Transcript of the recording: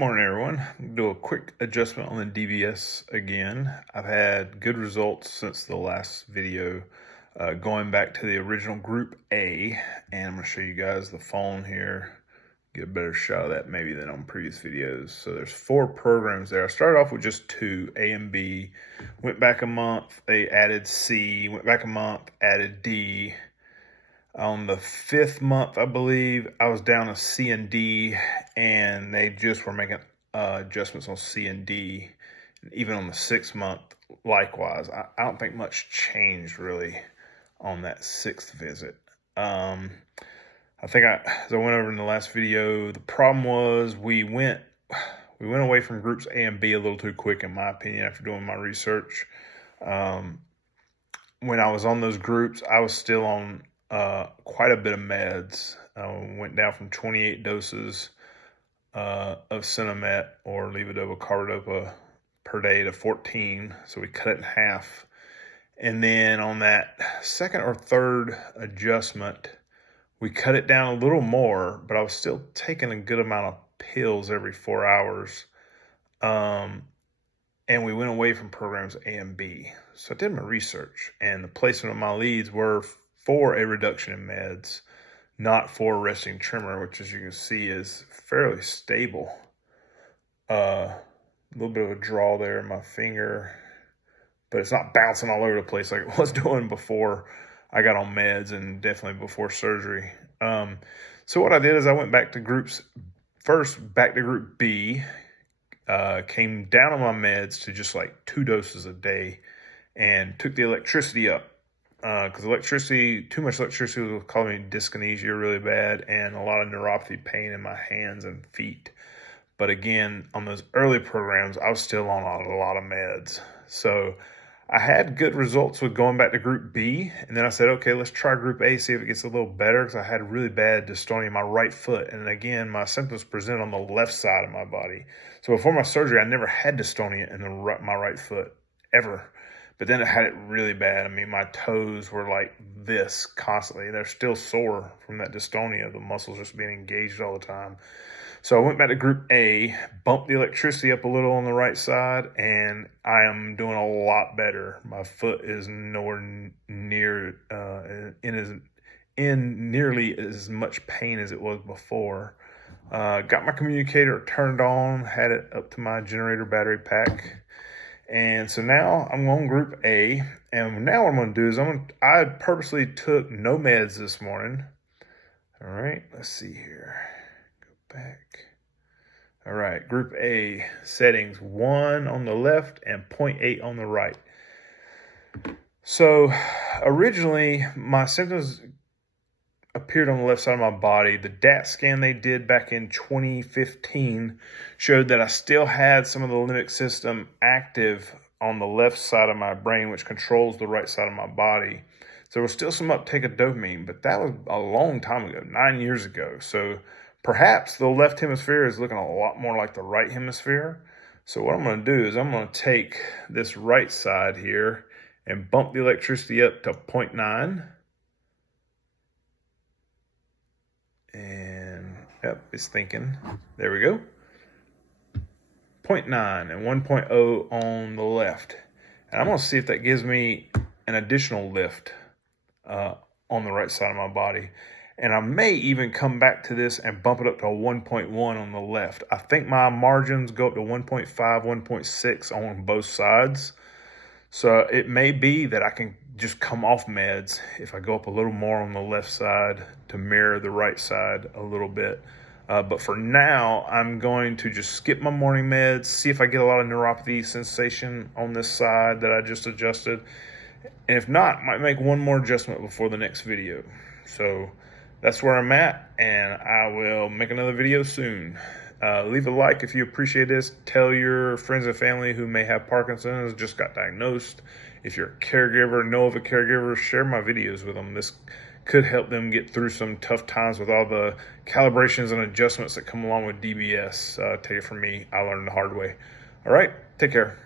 Morning, everyone. Do a quick adjustment on the DBS again. I've had good results since the last video, going back to the original Group A, and I'm going to show you guys the phone here. Get a better shot of that maybe than on previous videos. So there's 4 programs there. I started off with just 2, A and B. Went back a month, they added C. Went back a month, added D. On the 5th month, I believe, I was down to C and D, and they just were making adjustments on C and D. And even on the 6th month, likewise. I don't think much changed really on that 6th visit. I think as I went over in the last video, the problem was we went away from groups A and B a little too quick, in my opinion, after doing my research. When I was on those groups, I was still on quite a bit of meds. Went down from 28 doses of Cinemet or levodopa-carbidopa per day to 14, so we cut it in half. And then on that 2nd or 3rd adjustment, we cut it down a little more, but I was still taking a good amount of pills every 4 hours. And we went away from programs A and B. So I did my research, and the placement of my leads were for a reduction in meds, not for resting tremor, which, as you can see, is fairly stable. A little bit of a draw there in my finger, but it's not bouncing all over the place like it was doing before I got on meds, and definitely before surgery. So what I did is I went back to groups, first back to Group B, came down on my meds to just like 2 doses a day, and took the electricity up. Because too much electricity was causing me dyskinesia really bad and a lot of neuropathy pain in my hands and feet. But again, on those early programs, I was still on a lot of meds. So I had good results with going back to Group B. And then I said, okay, let's try Group A, see if it gets a little better, because I had really bad dystonia in my right foot. And again, my symptoms present on the left side of my body. So before my surgery, I never had dystonia in my right foot, ever. But then it had it really bad. I mean, my toes were like this constantly. They're still sore from that dystonia, the muscles just being engaged all the time. So I went back to Group A, bumped the electricity up a little on the right side, and I am doing a lot better. My foot is nowhere near in nearly as much pain as it was before. Got my communicator turned on, had it up to my generator battery pack. And so now I'm on Group A, and now what I'm going to do is I purposely took no meds this morning. All right, let's see here. Go back. All right, Group A settings, 1 on the left and 0.8 on the right. So originally my symptoms appeared on the left side of my body. The DAT scan they did back in 2015 showed that I still had some of the limbic system active on the left side of my brain, which controls the right side of my body. So there was still some uptake of dopamine, but that was a long time ago, 9 years ago. So perhaps the left hemisphere is looking a lot more like the right hemisphere. So what I'm going to do is I'm going to take this right side here and bump the electricity up to 0.9. And yep, it's thinking. There we go. 0.9 and 1.0 on the left. And I'm going to see if that gives me an additional lift on the right side of my body. And I may even come back to this and bump it up to a 1.1 on the left. I think my margins go up to 1.5, 1.6 on both sides. So it may be that I can just come off meds if I go up a little more on the left side to mirror the right side a little bit. But for now, I'm going to just skip my morning meds, see if I get a lot of neuropathy sensation on this side that I just adjusted. And if not, might make one more adjustment before the next video. So that's where I'm at, and I will make another video soon. Leave a like if you appreciate this. Tell your friends and family who may have Parkinson's, just got diagnosed. If you're a caregiver, know of a caregiver, share my videos with them. This could help them get through some tough times with all the calibrations and adjustments that come along with DBS. Take it from me, I learned the hard way. All right, take care.